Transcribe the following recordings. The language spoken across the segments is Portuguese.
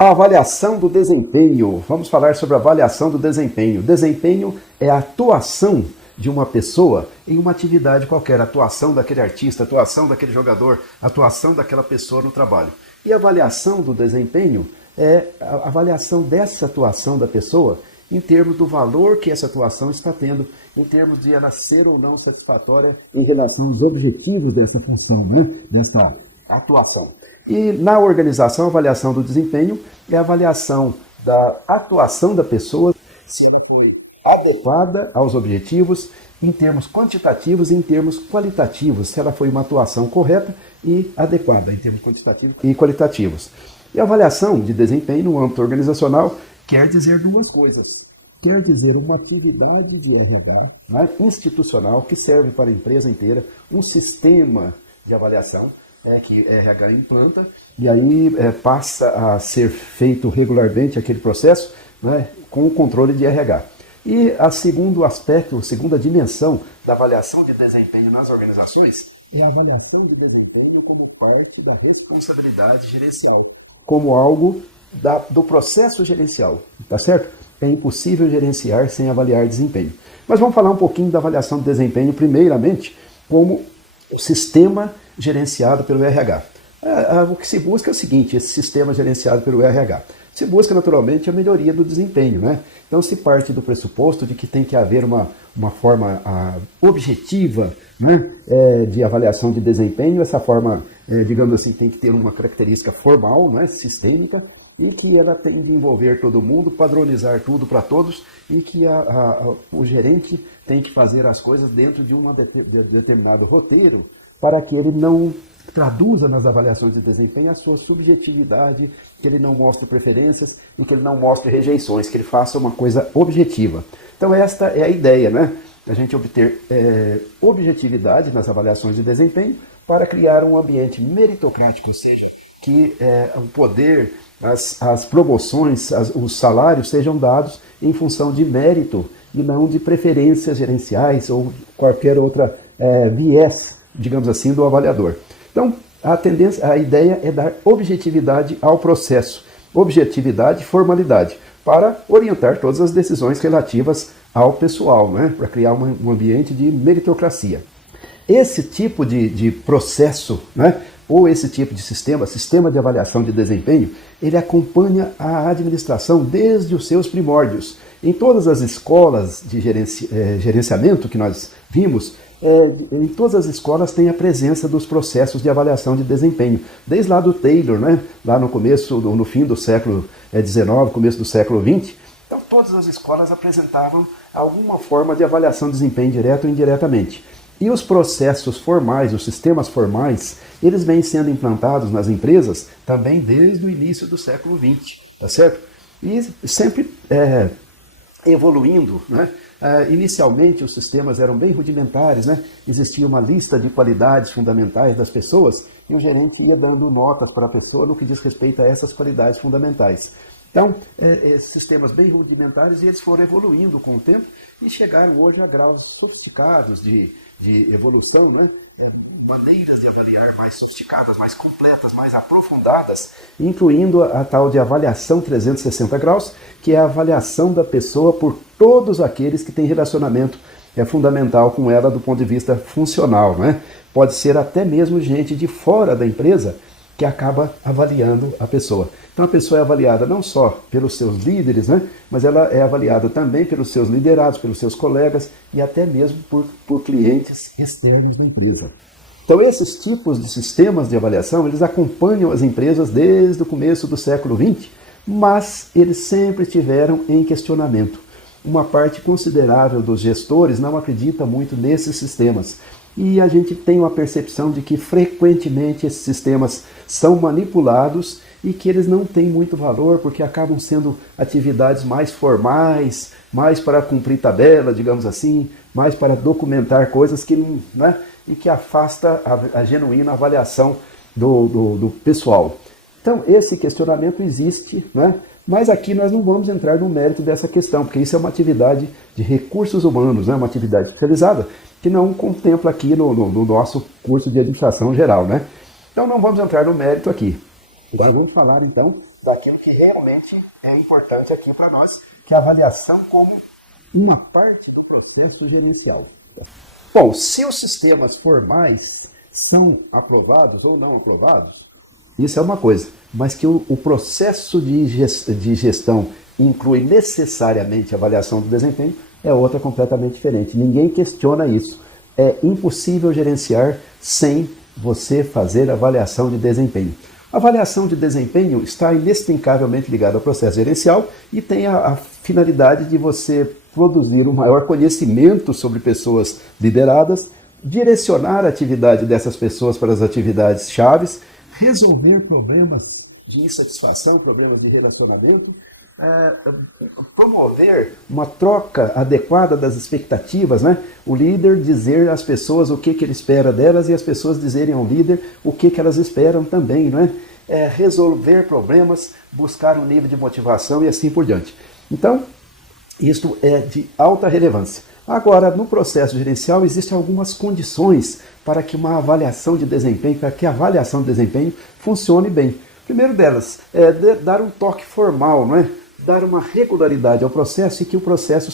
A avaliação do desempenho. Vamos falar sobre a avaliação do desempenho. Desempenho é a atuação de uma pessoa em uma atividade qualquer, a atuação daquele artista, a atuação daquele jogador, a atuação daquela pessoa no trabalho. E a avaliação do desempenho é a avaliação dessa atuação da pessoa em termos do valor que essa atuação está tendo, em termos de ela ser ou não satisfatória em relação aos objetivos dessa função, né? Dessa atuação. E na organização, a avaliação do desempenho é a avaliação da atuação da pessoa, se ela foi adequada aos objetivos em termos quantitativos e em termos qualitativos, se ela foi uma atuação correta e adequada em termos quantitativos e qualitativos. E a avaliação de desempenho no âmbito organizacional quer dizer duas coisas. Quer dizer uma atividade de RH, né, institucional que serve para a empresa inteira, um sistema de avaliação que RH implanta, e aí passa a ser feito regularmente aquele processo, né, com o controle de RH. E a segundo aspecto, a segunda dimensão da avaliação de desempenho nas organizações é a avaliação de desempenho como parte da responsabilidade gerencial, como algo do processo gerencial, tá certo? É impossível gerenciar sem avaliar desempenho. Mas vamos falar um pouquinho da avaliação de desempenho, primeiramente, como o sistema gerenciado pelo RH. O que se busca é o seguinte, esse sistema gerenciado pelo RH. Se busca, naturalmente, a melhoria do desempenho, né? Então, se parte do pressuposto de que tem que haver uma forma objetiva, né, de avaliação de desempenho. Essa forma, digamos assim, tem que ter uma característica formal, né, sistêmica, e que ela tem de envolver todo mundo, padronizar tudo para todos, e que o gerente tem que fazer as coisas dentro de um determinado roteiro, para que ele não traduza nas avaliações de desempenho a sua subjetividade, que ele não mostre preferências e que ele não mostre rejeições, que ele faça uma coisa objetiva. Então esta é a ideia, né? A gente obter objetividade nas avaliações de desempenho para criar um ambiente meritocrático, ou seja, que o poder, as promoções, os salários sejam dados em função de mérito e não de preferências gerenciais ou qualquer outra viés, digamos assim, do avaliador. Então, a ideia é dar objetividade ao processo, objetividade e formalidade, para orientar todas as decisões relativas ao pessoal, né? Para criar um ambiente de meritocracia. Esse tipo de processo, né? Ou esse tipo de sistema de avaliação de desempenho, ele acompanha a administração desde os seus primórdios. Em todas as escolas de gerenciamento que nós vimos, em todas as escolas tem a presença dos processos de avaliação de desempenho, desde lá do Taylor, né? Lá no fim do século XIX, começo do século XX. Então todas as escolas apresentavam alguma forma de avaliação de desempenho direto ou indiretamente. E os processos formais, os sistemas formais, eles vêm sendo implantados nas empresas também desde o início do século XX, tá certo? E sempre evoluindo, né? Inicialmente os sistemas eram bem rudimentares, né? Existia uma lista de qualidades fundamentais das pessoas e o gerente ia dando notas para a pessoa no que diz respeito a essas qualidades fundamentais. Então, sistemas bem rudimentares, e eles foram evoluindo com o tempo e chegaram hoje a graus sofisticados de evolução, né? Maneiras de avaliar mais sofisticadas, mais completas, mais aprofundadas, incluindo a tal de avaliação 360 graus, que é a avaliação da pessoa por todos aqueles que têm relacionamento fundamental com ela do ponto de vista funcional, né? Pode ser até mesmo gente de fora da empresa que acaba avaliando a pessoa. Então a pessoa é avaliada não só pelos seus líderes, né, mas ela é avaliada também pelos seus liderados, pelos seus colegas e até mesmo por clientes externos da empresa. Então esses tipos de sistemas de avaliação, eles acompanham as empresas desde o começo do século XX, mas eles sempre estiveram em questionamento. Uma parte considerável dos gestores não acredita muito nesses sistemas. E a gente tem uma percepção de que frequentemente esses sistemas são manipulados e que eles não têm muito valor porque acabam sendo atividades mais formais, mais para cumprir tabela, digamos assim, mais para documentar coisas que, né, e que afasta a genuína avaliação do pessoal. Então esse questionamento existe, né? Mas aqui nós não vamos entrar no mérito dessa questão, porque isso é uma atividade de recursos humanos, né? Uma atividade especializada, que não contempla aqui no nosso curso de administração geral, né? Então não vamos entrar no mérito aqui. Agora vamos falar então daquilo que realmente é importante aqui para nós, que é a avaliação como uma parte do processo gerencial. Bom, se os sistemas formais são aprovados ou não aprovados, isso é uma coisa, mas que o processo de gestão inclui necessariamente a avaliação do desempenho é outra completamente diferente. Ninguém questiona isso. É impossível gerenciar sem você fazer avaliação de desempenho. A avaliação de desempenho está inextricavelmente ligada ao processo gerencial e tem a finalidade de você produzir um maior conhecimento sobre pessoas lideradas, direcionar a atividade dessas pessoas para as atividades chaves, resolver problemas de insatisfação, problemas de relacionamento, promover uma troca adequada das expectativas, né? O líder dizer às pessoas o que ele espera delas e as pessoas dizerem ao líder o que elas esperam também, né? Resolver problemas, buscar um nível de motivação e assim por diante. Então, isto é de alta relevância. Agora, no processo gerencial, existem algumas condições para que uma avaliação de desempenho, para que a avaliação de desempenho funcione bem. Primeiro delas, dar um toque formal, não é? Dar uma regularidade ao processo e que o processo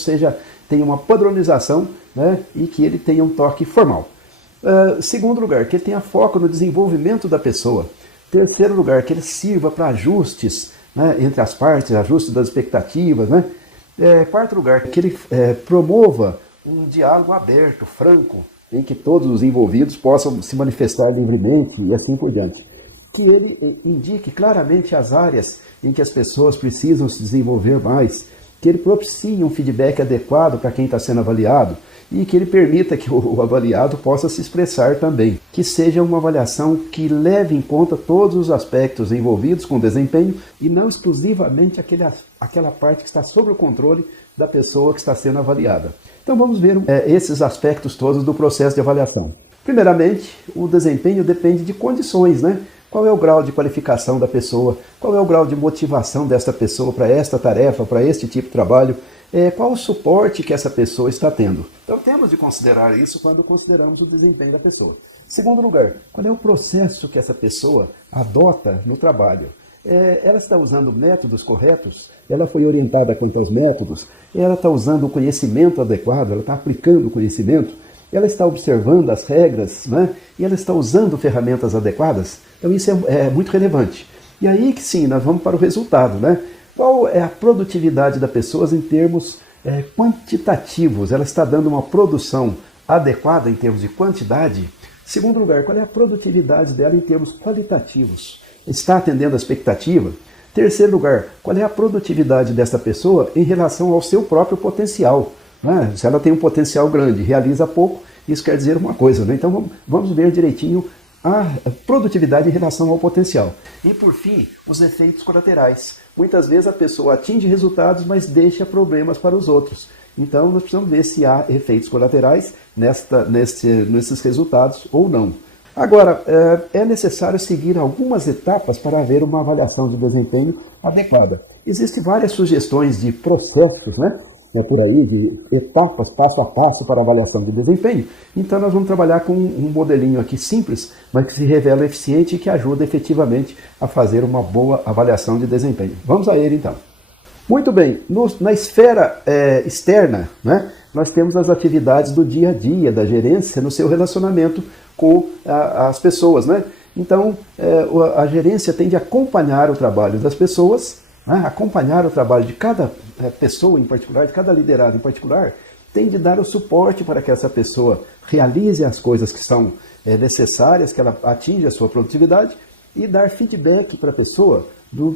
tenha uma padronização, né? E que ele tenha um toque formal. Segundo lugar, que ele tenha foco no desenvolvimento da pessoa. Terceiro lugar, que ele sirva para ajustes, né, entre as partes, ajustes das expectativas, né? Quarto lugar, que ele promova um diálogo aberto, franco, em que todos os envolvidos possam se manifestar livremente e assim por diante. Que ele indique claramente as áreas em que as pessoas precisam se desenvolver mais, que ele propicie um feedback adequado para quem está sendo avaliado e que ele permita que o avaliado possa se expressar também. Que seja uma avaliação que leve em conta todos os aspectos envolvidos com o desempenho e não exclusivamente aquela parte que está sob o controle da pessoa que está sendo avaliada. Então vamos ver esses aspectos todos do processo de avaliação. Primeiramente, o desempenho depende de condições, né? Qual é o grau de qualificação da pessoa? Qual é o grau de motivação desta pessoa para esta tarefa, para este tipo de trabalho? Qual o suporte que essa pessoa está tendo? Então temos de considerar isso quando consideramos o desempenho da pessoa. Segundo lugar, qual é o processo que essa pessoa adota no trabalho? Ela está usando métodos corretos? Ela foi orientada quanto aos métodos? Ela está usando o conhecimento adequado? Ela está aplicando o conhecimento? Ela está observando as regras, né? E ela está usando ferramentas adequadas? Então isso é muito relevante. E aí que sim, nós vamos para o resultado, né? Qual é a produtividade da pessoa em termos quantitativos? Ela está dando uma produção adequada em termos de quantidade? Segundo lugar, qual é a produtividade dela em termos qualitativos? Está atendendo a expectativa? Terceiro lugar, qual é a produtividade dessa pessoa em relação ao seu próprio potencial? Né? Se ela tem um potencial grande, realiza pouco, isso quer dizer uma coisa, né? Então vamos ver direitinho a produtividade em relação ao potencial. E por fim, os efeitos colaterais. Muitas vezes a pessoa atinge resultados, mas deixa problemas para os outros. Então nós precisamos ver se há efeitos colaterais nesses resultados ou não. Agora, é necessário seguir algumas etapas para haver uma avaliação de desempenho adequada. Existem várias sugestões de processos, né? Por aí, de etapas, passo a passo para avaliação de desempenho. Então nós vamos trabalhar com um modelinho aqui simples, mas que se revela eficiente e que ajuda efetivamente a fazer uma boa avaliação de desempenho. Vamos a ele então. Muito bem, na esfera externa, né, nós temos as atividades do dia a dia da gerência no seu relacionamento com as pessoas, né? Então a gerência tem de acompanhar o trabalho das pessoas, né, acompanhar o trabalho de cada pessoa em particular, de cada liderado em particular, tem de dar o suporte para que essa pessoa realize as coisas que são necessárias, que ela atinja a sua produtividade e dar feedback para a pessoa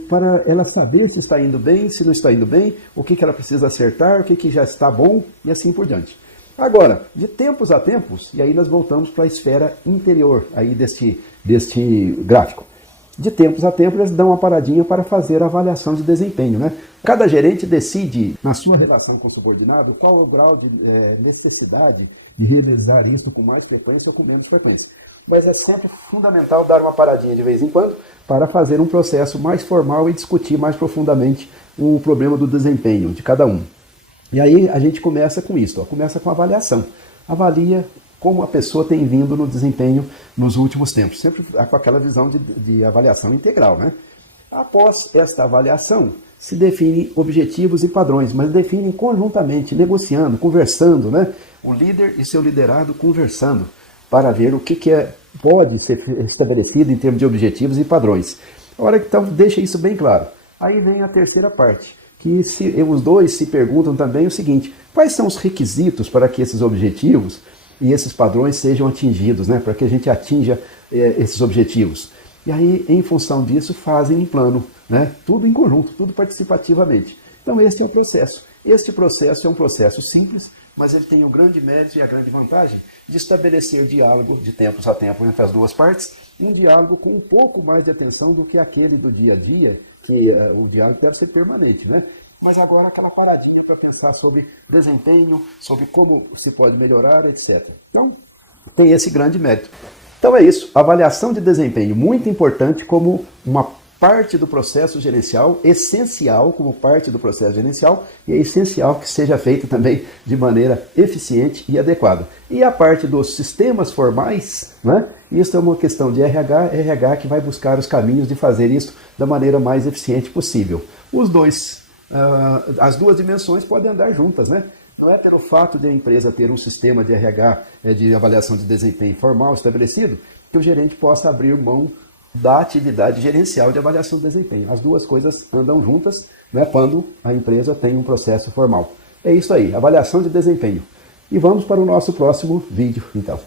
para ela saber se está indo bem, se não está indo bem, o que ela precisa acertar, o que já está bom e assim por diante. Agora, de tempos a tempos, e aí nós voltamos para a esfera interior aí deste gráfico. De tempos a tempos, eles dão uma paradinha para fazer a avaliação de desempenho, né? Cada gerente decide, na sua relação com o subordinado, qual é o grau de necessidade de realizar isso com mais frequência ou com menos frequência. Mas é sempre fundamental dar uma paradinha de vez em quando para fazer um processo mais formal e discutir mais profundamente o problema do desempenho de cada um. E aí a gente começa com isso, começa com a avaliação. Avalia como a pessoa tem vindo no desempenho nos últimos tempos, sempre com aquela visão de avaliação integral, né? Após esta avaliação, se definem objetivos e padrões, mas definem conjuntamente, negociando, conversando, né? O líder e seu liderado conversando para ver o que pode ser estabelecido em termos de objetivos e padrões. A hora que então deixa isso bem claro. Aí vem a terceira parte, que os dois se perguntam também o seguinte: quais são os requisitos para que esses objetivos e esses padrões sejam atingidos, né? Para que a gente atinja esses objetivos. E aí, em função disso, fazem um plano, né? Tudo em conjunto, tudo participativamente. Então, este é o processo. Este processo é um processo simples, mas ele tem o grande mérito e a grande vantagem de estabelecer diálogo de tempos a tempo entre as duas partes, um diálogo com um pouco mais de atenção do que aquele do dia a dia, que o diálogo deve ser permanente, né? Mas agora aquela paradinha para pensar sobre desempenho, sobre como se pode melhorar, etc. Então, tem esse grande mérito. Então é isso, avaliação de desempenho, muito importante como uma parte do processo gerencial, essencial como parte do processo gerencial, e é essencial que seja feita também de maneira eficiente e adequada. E a parte dos sistemas formais, né? Isso é uma questão de RH que vai buscar os caminhos de fazer isso da maneira mais eficiente possível. As duas dimensões podem andar juntas, né? Não é pelo fato de a empresa ter um sistema de RH, de avaliação de desempenho formal estabelecido, que o gerente possa abrir mão da atividade gerencial de avaliação de desempenho. As duas coisas andam juntas, né, quando a empresa tem um processo formal. É isso aí, avaliação de desempenho. E vamos para o nosso próximo vídeo, então.